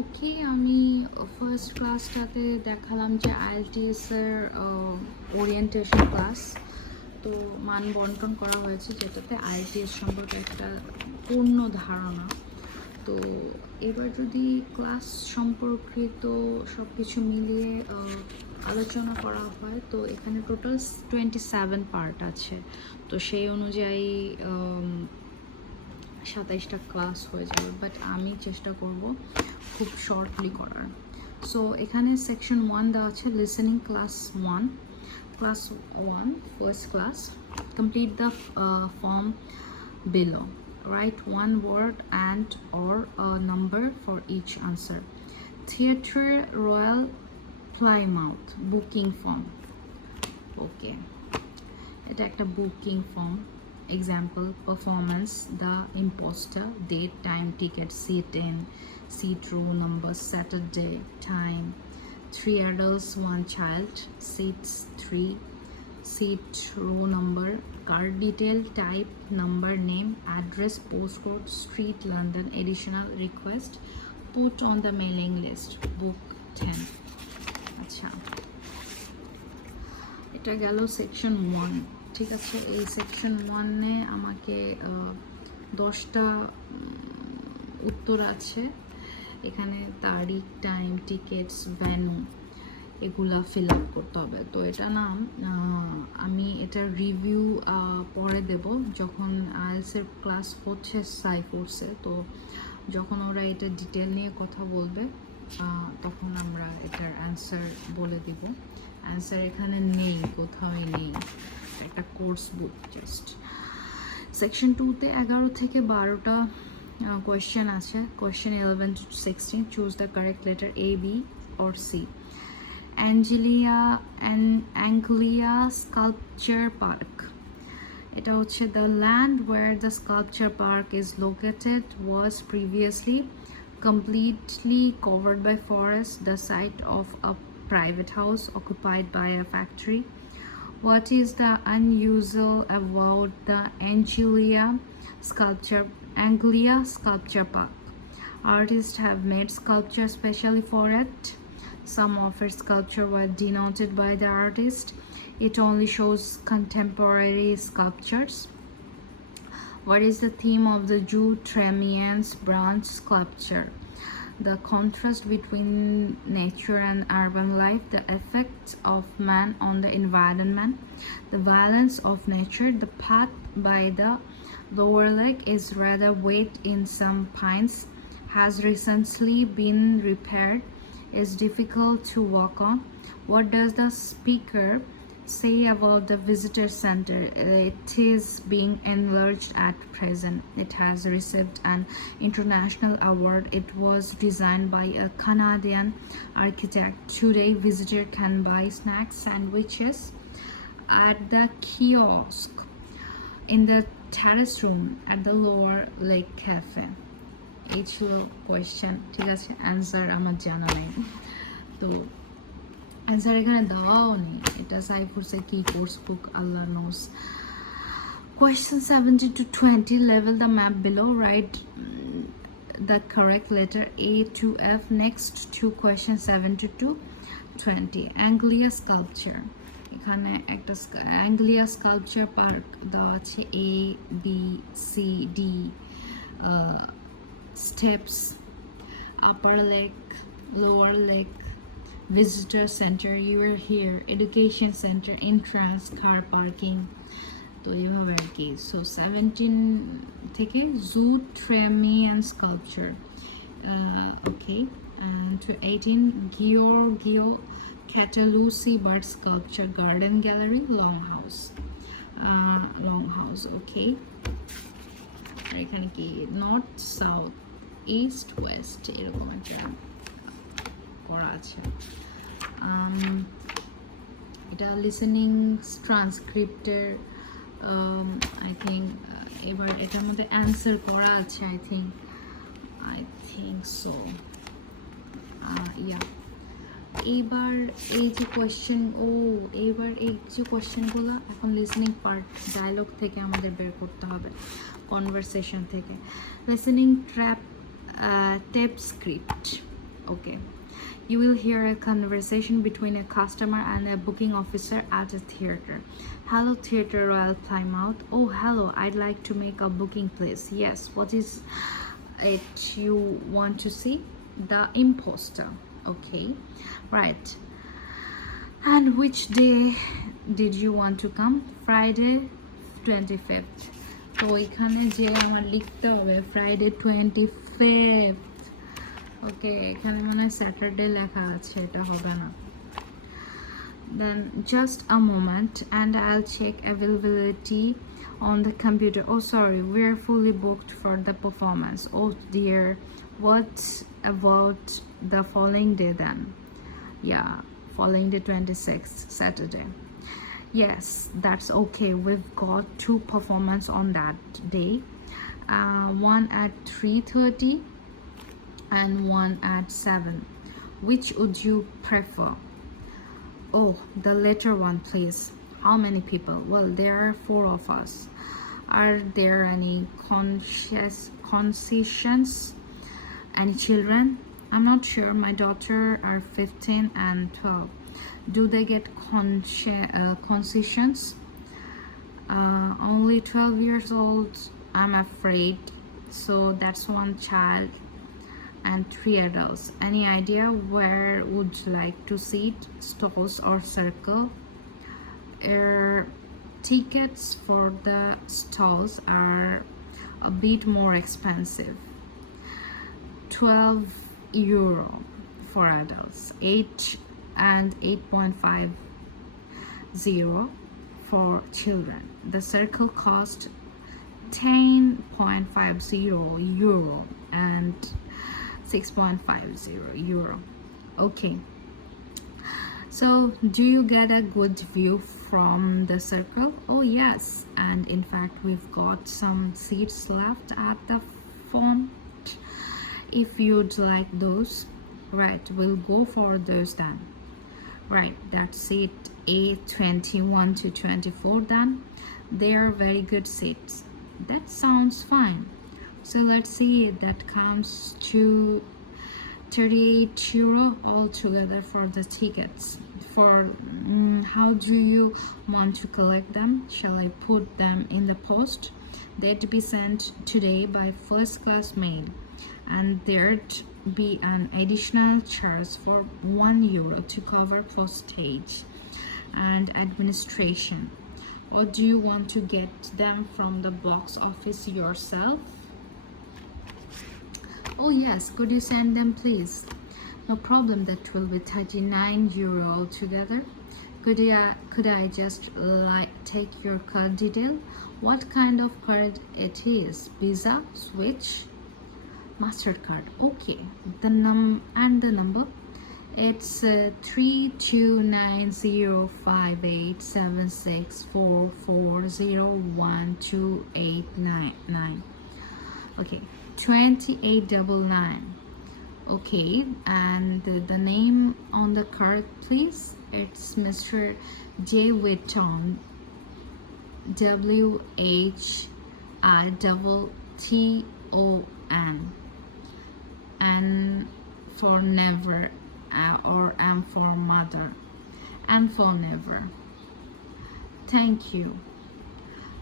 ওকে, আমি ফার্স্ট ক্লাসটাতে দেখালাম যে IELTS এর ওরিয়েন্টেশন ক্লাস। তো মান বন্টন করা হয়েছে যেটাতে IELTS সম্পর্কে একটা পূর্ণ ধারণা। তো এবার যদি ক্লাস সম্পর্কিত সব কিছু মিলিয়ে আলোচনা করা হয়, তো এখানে টোটাল 27 পার্ট আছে। তো সেই অনুযায়ী 27টা ক্লাস হয়ে যাবে, বাট আমি চেষ্টা করব খুব শর্টলি করার। সো এখানে সেকশন 1 দেওয়া আছে listening class 1। Class 1 first class, complete the form below. Write one word and or a number for each answer. Theatre Royal Plymouth booking form. Okay, এটা একটা booking form. Example performance the imposter, date, time, ticket, seat in, seat row number, Saturday, time, 3 adults 1 child, seats 3, seat row number, card detail, type, number, name, address, postcode, street, London, additional request, put on the mailing list, book 10. আচ্ছা, এটা গেল section 1। ঠিক আছে, এই section 1-এ আমাকে 10টা উত্তর আছে। এখানে তারিখ, টাইম, টিকেটস, ভ্যানু এগুলা ফিল আপ করতে হবে। তো এটা না আমি এটা রিভিউ পরে দেব যখন আইএলটিএস ক্লাস হচ্ছে সাইফোর্সে। তো যখন ওরা এটা ডিটেল নিয়ে কথা বলবে তখন আমরা এটার অ্যান্সার বলে দিব। অ্যান্সার এখানে নেই, কোথাওই নেই, একটা কোর্স বুক জাস্ট। সেকশন 2-তে 11 থেকে 12টা কোয়েশ্চেন আছে। Question 11 to 16, choose the correct letter A, B or C. Anglia Sculpture Park. এটা হচ্ছে the land where the sculpture park is located was previously completely covered by forest, the site of a private house occupied by a factory. What is the unusual about the Anglia Sculpture Park? Artists have made sculpture specially for it. Some of its sculpture were denoted by the artist. It only shows contemporary sculptures. What is the theme of the Dr.Mīhrïmå's bronze sculpture? The contrast between nature and urban life, the effects of man on the environment, the violence of nature. The path by the lower leg is rather wet in some pines, has recently been repaired, is difficult to walk on. What does the speaker say about the visitor center? It is being enlarged at present. It has received an international award. It was designed by a Canadian architect. Today visitor can buy snacks, sandwiches at the kiosk in the terrace room at the lower lake cafe. এই ছিল question. ঠিক আছে, answer আমার জানা নেই, তো answer এখানে দেওয়াও নেই। এটা সাইফোর্সে কি কোর্স বুক আল্লাহ নোস। Question 17 to 20, level the map below, write the correct letter A to F next to question 7 to 20. Anglia Sculpture, এখানে একটা Anglia Sculpture Park দেওয়া আছে A, B, C, D, steps, upper lake, lower lake, visitor center, you are here, education center, entrance, car parking। তো এইভাবে আর কি। So 17 থেকে Dr.Mīhrïmå sculpture, okay, to 18 Giorgio Catalusi bird sculpture, garden gallery, longhouse, ওকে। আর এখানে কি north, south, east, West এরকম একটা করা আছে। এটা লিসেনিং ট্রান্সক্রিপ্টের আই থিঙ্ক। এবার এটার মধ্যে অ্যান্সার করা আছে আই থিঙ্ক সো ইয়া। এইবার এই যে এইবার এই যে কোয়েশ্চেনগুলো এখন লিসেনিং পার্ট ডায়লগ থেকে আমাদের বের করতে হবে, কনভারসেশন থেকে। Listening tape script, Okay. You will hear a conversation between a customer and a booking officer at a theater. Hello, Theater Royal Plymouth. Oh, hello. I'd like to make a booking, please. Yes. What is it you want to see? The Imposter. Okay. Right. And which day did you want to come? Friday 25th. তো এখানে যে আমার লিখতে হবে Friday 25th। ওকে, এখানে মানে Saturday লেখা আছে, এটা হবে না। Then just a moment and I'll check availability on the computer. Oh, sorry, we're fully booked for the performance. Oh dear, what about the following day then? Yeah, following the 26th, Saturday. Yes, that's okay. We've got 2 performances on that day. One at 3:30 and one at 7. Which would you prefer? Oh, the later one, please. How many people? Well, there are 4 of us. Are there any concessions? Any children? I'm not sure. My daughter are 15 and 12. Do they get concessions? Only 12 years old, I'm afraid. So that's 1 child and 3 adults. Any idea where would you like to sit? Stalls or circle? Tickets for the stalls are a bit more expensive. €12 for adults, 8 and 8.50 for children. The circle cost €10.50 and €6.50. Okay, so do you get a good view from the circle? Oh yes, and in fact we've got some seats left at the front if you'd like those. Right, we'll go for those then. Right, that's seat A21 to 24 then. They are very good seats. That sounds fine. So let's see, that comes to €38 altogether for the tickets. For how do you want to collect them? Shall I put them in the post? They'd be sent today by first class mail, and there'd be an additional charge for €1 to cover postage and administration. Or do you want to get them from the box office yourself? Oh yes, could you send them please? No problem, that will be €39 altogether. Could I just take your card detail? What kind of card it is? Visa, Switch, MasterCard. Okay, the number. It's 3290587644012899. Okay, 2899. Okay, and the name on the card, please. It's Mr. J. Witton, WHITTON, and for never, or M for mother, and for never. Thank you.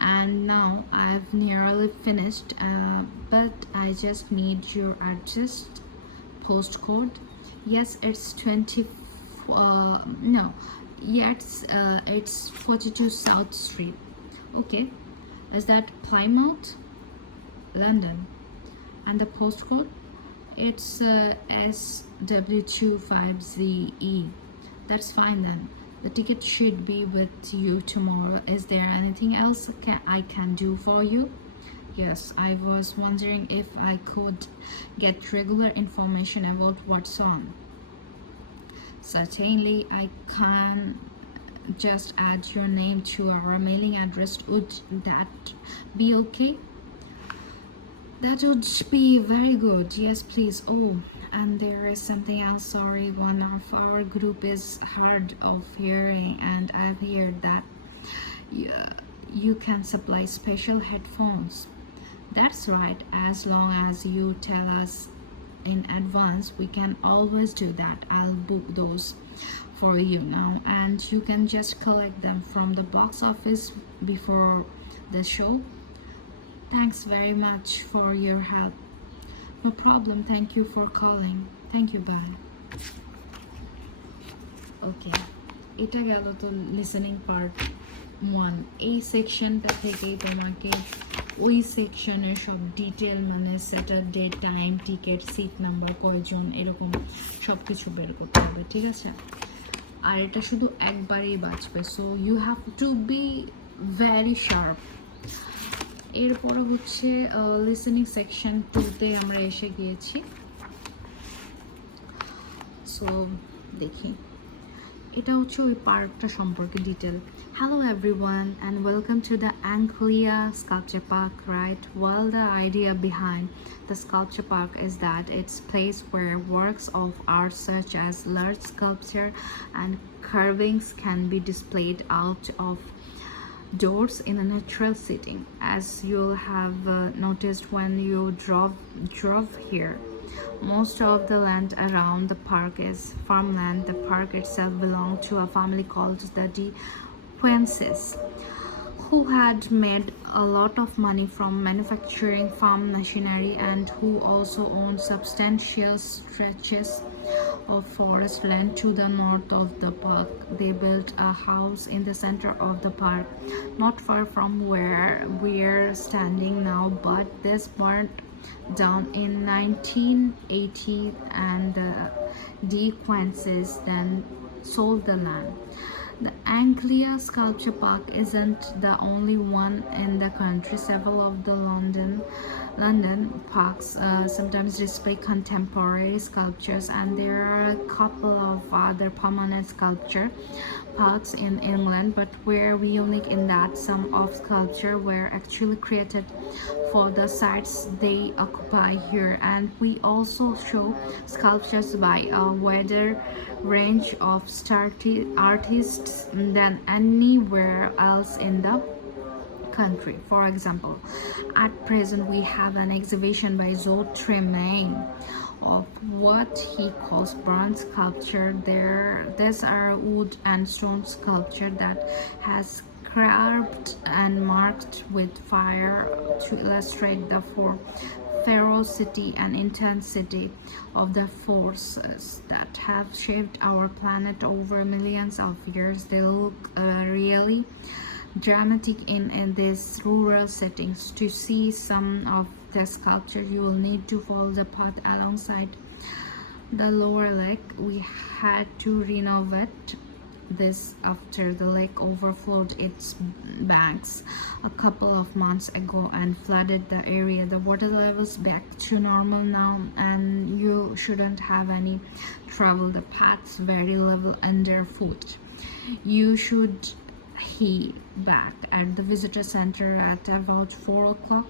And now I've nearly finished, but I just need your address, postcode. Yes, it's 20 no, yeah, it's 42 South Street. Okay, is that Plymouth, London? And the postcode, it's SW25ZE. That's fine then. The ticket should be with you tomorrow. Is there anything else I can do for you? Yes, I was wondering if I could get regular information about what's on. Certainly, I can just add your name to our mailing address. Would that be okay? That would be very good. Yes, please. Oh, and there is something else. Sorry, one of our group is hard of hearing, and I've heard that you can supply special headphones. That's right, as long as you tell us in advance, we can always do that. I'll book those for you now, and you can just collect them from the box office before the show. Thanks very much for your help. No problem. Thank you for calling. Thank you. Bye. Okay, এটা গেল তো listening part 1। এই সেকশনটা থেকেই তোমাকে ওই সেকশনের সব ডিটেল, মানে Saturday time, ticket, seat number, কয়জন, এরকম সব কিছু বের করতে হবে, ঠিক আছে? আর এটা শুধু একবারেই বাঁচবে, so you have to be very sharp. এরপরে হচ্ছে লিসেনিং সেকশন 2তে আমরা এসে গিয়েছি। সো দেখি, এটা হচ্ছে ওই পার্কটা সম্পর্কে detail. Hello everyone and welcome to the Anglia Sculpture Park, right? Well, the idea behind the sculpture park is that it's a place where works of art such as large sculpture and carvings can be displayed out of doors in a natural setting. As you'll have noticed when you drove here, most of the land around the park is farmland. The park itself belonged to a family called the De Quences, who had made a lot of money from manufacturing farm machinery and who also owned substantial stretches of forest land to the north of the park. They built a house in the center of the park, not far from where we're standing now, but this burnt down in 1980 and the De Quences then sold the land. The Anglia Sculpture Park isn't the only one in the country. Several of the London parks sometimes display contemporary sculptures, and there are a couple of other permanent sculpture parks in England, but we're unique in that some of sculpture were actually created for the sites they occupy here, and we also show sculptures by a wider range of artists than anywhere else in the country. For example, at present we have an exhibition by Dr.Mīhrïmå of what he calls bronze sculpture. These are wood and stone sculpture that has carved and marked with fire to illustrate the ferocity and intensity of the forces that have shaped our planet over millions of years. They look really dramatic in these rural settings. To see some of the sculpture, you will need to follow the path alongside the lower lake. We had to renovate this after the lake overflowed its banks a couple of months ago and flooded the area. The water level's back to normal now and you shouldn't have any trouble. The path's very level underfoot. You should head back at the visitor center at about 4 o'clock.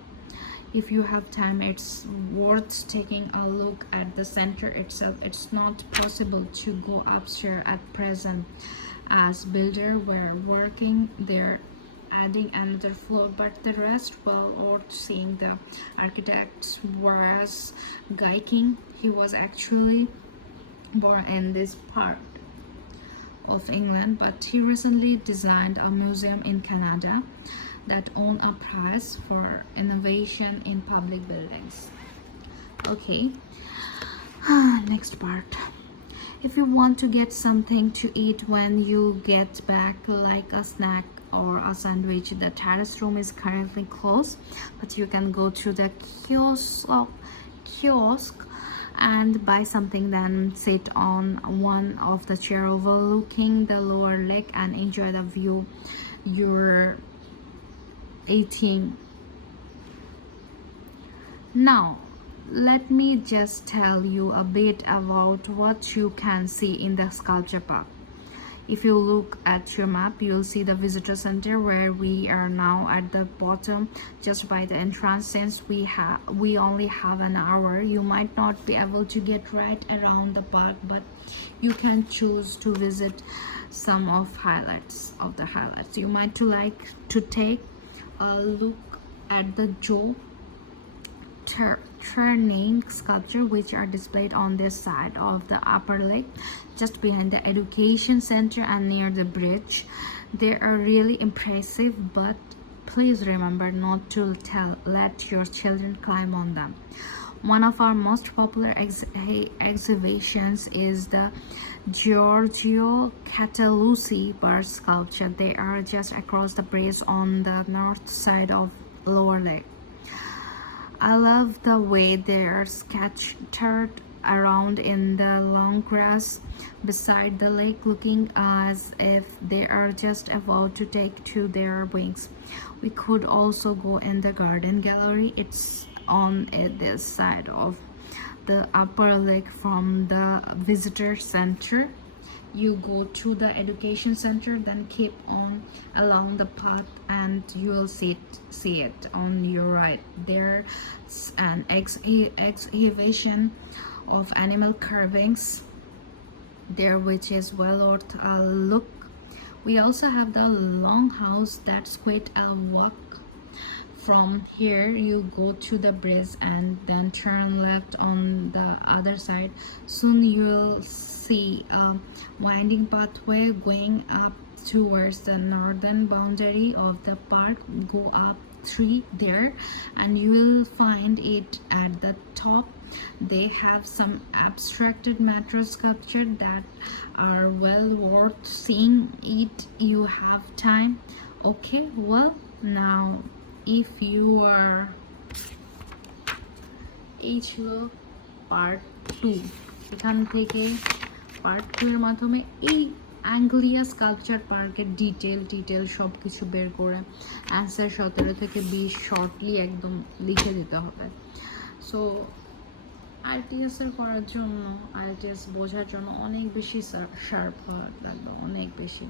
If you have time, it's worth taking a look at the center itself. It's not possible to go upstairs at present, as builder were working there adding another floor, but the rest well worth seeing. The architect was Guy King. He was actually born in this part of England, but he recently designed a museum in Canada that won a prize for innovation in public buildings. Okay, next part. If you want to get something to eat when you get back, like a snack or a sandwich, the terrace room is currently closed, but you can go to the kiosk and buy something, then sit on one of the chair overlooking the lower lake and enjoy the view you're eating. Now let me just tell you a bit about what you can see in the sculpture park. If you look at your map, you'll see the visitor center where we are now at the bottom, just by the entrance. Since we only have an hour, you might not be able to get right around the park, but you can choose to visit some of the highlights. You might like to take a look at the Joe turning sculpture which are displayed on this side of the upper lake, just behind the education center and near the bridge. They are really impressive, but please remember not to let your children climb on them. One of our most popular exhibitions is the Giorgio Catalusi bird sculpture. They are just across the bridge on the north side of lower lake. I love the way they are scattered around in the long grass beside the lake, looking as if they are just about to take to their wings. We could also go in the garden gallery. It's on this side of the upper lake from the visitor center. You go to the education center, then keep on along the path and you will see it on your right. There's an exhibition of animal carvings there which is well worth a look. We also have the longhouse that's quite a walk. From here you go to the bridge and then turn left on the other side. Soon you'll see a winding pathway going up towards the northern boundary of the park. Go up 3 there and you will find it at the top. They have some abstracted matter sculpture that are well worth seeing if you have time. Okay, well, now if you are এই ছিল part 2। এখান থেকে part 2 এর মাধ্যমে এই অ্যাঙ্গলিয়া sculpture পার্কের detail সব কিছু বের করে অ্যান্সার 17 থেকে 20 শর্টলি একদম লিখে দিতে হবে। সো IELTS এর করার জন্য IELTS বোঝার জন্য অনেক বেশি শার্প হওয়া লাগবে, অনেক বেশি।